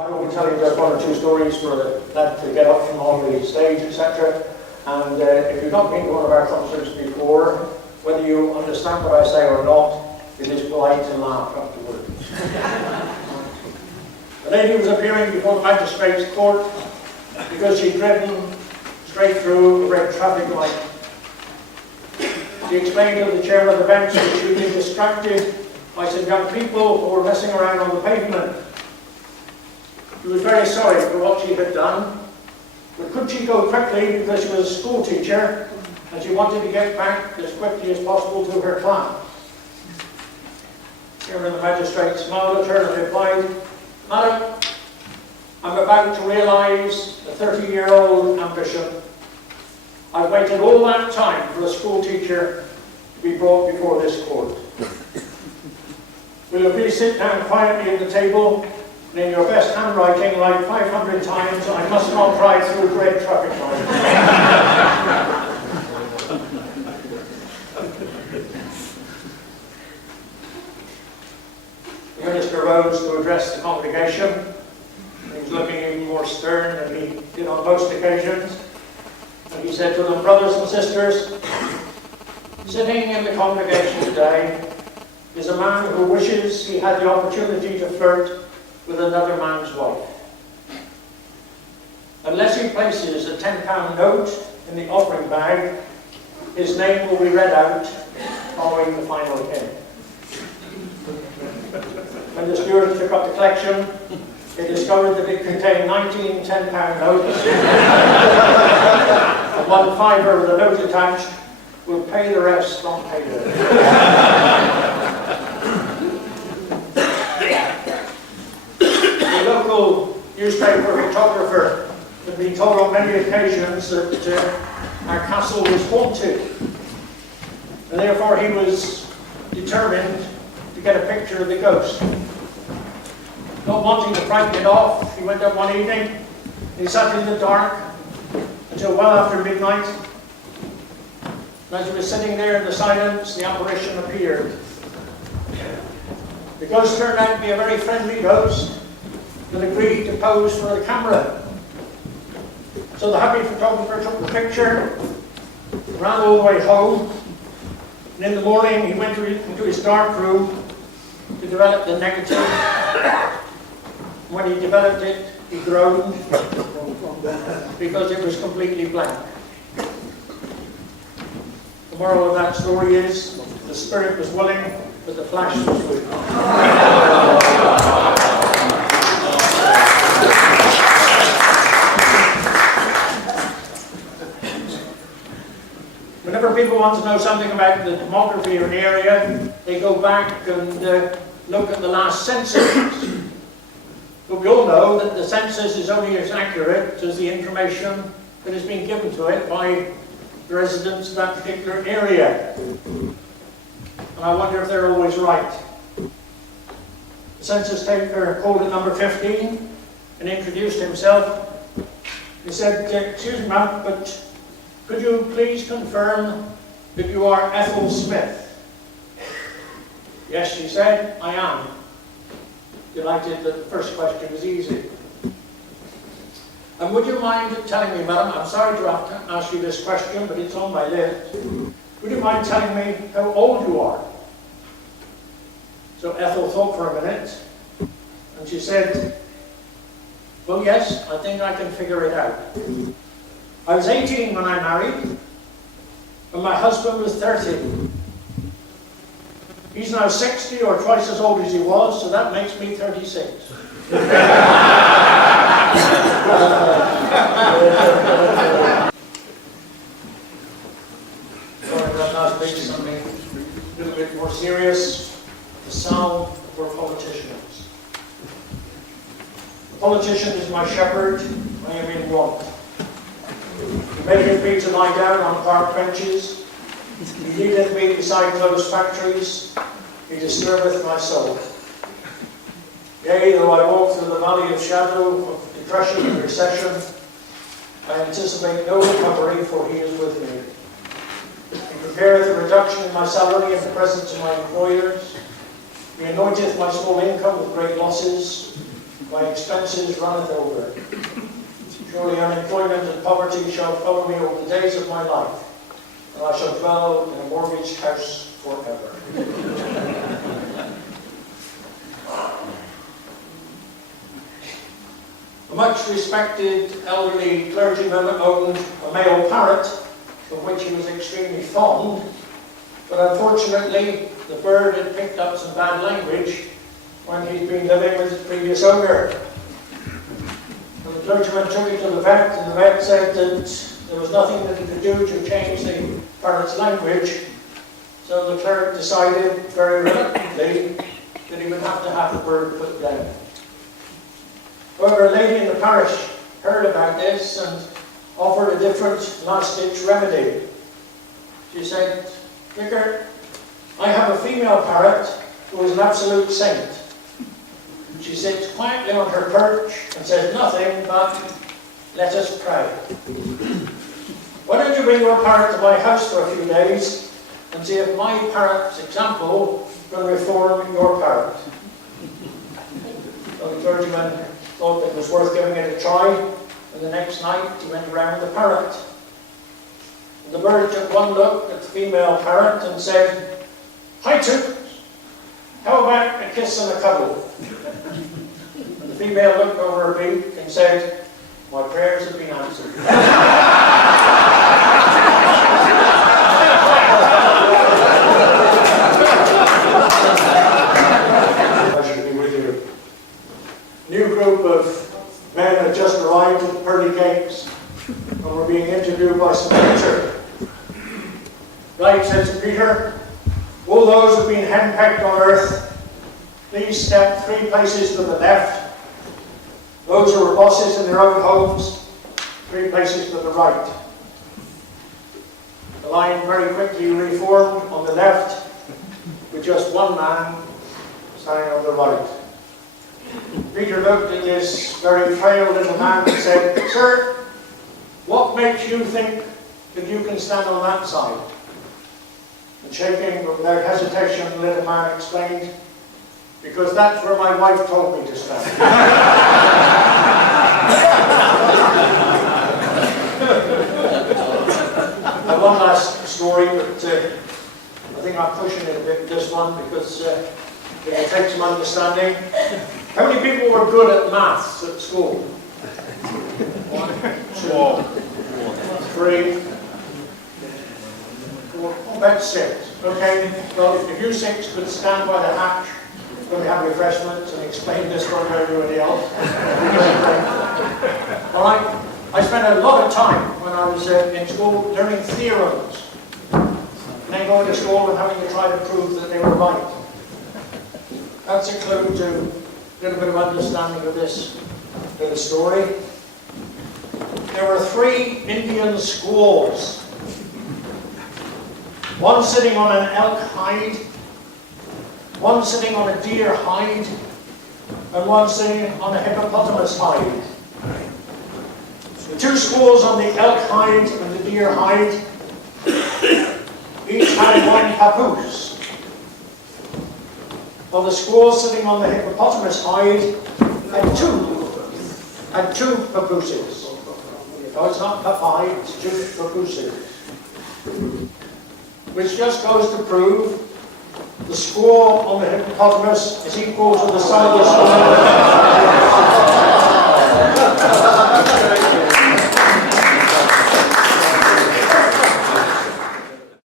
I will tell you just one or two stories for that to get up from on the stage, etc. And if you've not been to one of our concerts before, whether you understand what I say or not, it is polite to laugh afterwards. The lady was appearing before the magistrate's court because she'd driven straight through a red traffic light. She explained to the chair of the bench that she'd been distracted by some young people who were messing around on the pavement. She was very sorry for what she had done, but could she go quickly because she was a school teacher and she wanted to get back as quickly as possible to her class. Here the magistrate smiled at her and replied, "Madam, I'm about to realise a 30-year-old ambition. I've waited all that time for a school teacher to be brought before this court. Will you please sit down quietly at the table, and in your best handwriting, like 500 times, I must not drive through red traffic lights." The minister rose to address the congregation. He was looking even more stern than he did on most occasions. And he said to them, "Brothers and sisters, sitting in the congregation today is a man who wishes he had the opportunity to flirt with another man's wife. Unless he places a £10 note in the offering bag, his name will be read out following the final hymn." When the steward took up the collection, they discovered that it contained 19 £10 notes. And one fiver with a note attached, "Will pay the rest on payday." The local newspaper photographer had been told on many occasions that our castle was haunted. And therefore he was determined to get a picture of the ghost. Not wanting to frighten it off, he went up one evening. He sat in the dark until well after midnight. And as he was sitting there in the silence, the apparition appeared. The ghost turned out to be a very friendly ghost that agreed to pose for the camera. So the happy photographer took the picture, ran all the way home, and in the morning he went into his dark room to develop the negative. When he developed it, he groaned because it was completely blank. The moral of that story is, the spirit was willing, but the flesh was weak. Whenever people want to know something about the demography of an area, they go back and look at the last census. But we all know that the census is only as accurate as the information that has been given to it by the residents of that particular area. And I wonder if they're always right. The census taker called at number 15 and introduced himself. He said, "Excuse me, ma'am, but could you please confirm that you are Ethel Smith?" "Yes," she said, "I am." Delighted that the first question was easy. "And would you mind telling me, madam, I'm sorry to have to ask you this question, but it's on my list. Would you mind telling me how old you are?" So Ethel thought for a minute, and she said, "Well, yes, I think I can figure it out. I was 18 when I married, and my husband was 30. He's now 60 or twice as old as he was, so that makes me 36. Sorry about that, maybe something a little bit more serious. The sound for politicians. The politician is my shepherd. I am in want. He maketh me to lie down on park benches. He leadeth me beside closed factories. He disturbeth my soul. Yea, though I walk through the valley of shadow, of depression and recession, I anticipate no recovery, for he is with me. He prepareth a reduction in my salary in the presence of my employers. He anointeth my small income with great losses. my expenses runneth over. Surely unemployment and poverty shall follow me all the days of my life, and I shall dwell in a mortgaged house forever. A much respected elderly clergyman owned a male parrot, of which he was extremely fond, but unfortunately the bird had picked up some bad language when he'd been living with its previous owner. And the clergyman took it to the vet, and the vet said that there was nothing that he could do to change the parrot's language, so the clerk decided very reluctantly that he would have to have the bird put down. However, a lady in the parish heard about this and offered a different last-ditch remedy. She said, "Vicar, I have a female parrot who is an absolute saint. She sits quietly on her perch and says nothing but, 'Let us pray.' Why don't you bring your parrot to my house for a few days and see if my parrot's example can reform your parrot?" So the clergyman thought it was worth giving it a try, and the next night he went around with the parrot. And the bird took one look at the female parrot and said, "Hi, Toots, how about a kiss and a cuddle?" And the female looked over her beak and said, "My prayers have been answered." Pleasure to be with you. New group of men had just arrived at the pearly gates and were being interviewed by St. Peter. "Right," said St. Peter, "all those who have been henpecked on earth, please step 3 places to the left. Those who are bosses in their own homes, 3 places to the right." The line very quickly reformed on the left, with just one man standing on the right. Peter looked at this very frail little man and said, "Sir, what makes you think that you can stand on that side?" And shaking but without hesitation, the little man explained, "Because that's where my wife told me to stand." I have one last story, but I think I'm pushing it a bit with this one because it will take some understanding. How many people were good at maths at school? 1, 2, 3, 4, about 6. Okay, well, if you 6 could stand by the hatch when we have refreshments and explain this one to everybody else. All right, I spent a lot of time when I was in school learning theorems, and then going to school and having to try to prove that they were right. That's a clue to a little bit of understanding of this little story. There were 3 Indian squaws. One sitting on an elk hide, one sitting on a deer hide, and one sitting on a hippopotamus hide. The 2 squaws on the elk hide and the deer hide each had 1 papoose. While the squaw sitting on the hippopotamus hide had two papooses. No, it's not papai, it's 2 papooses. Which just goes to prove the squaw on the hippopotamus is equal to the son of the squaw.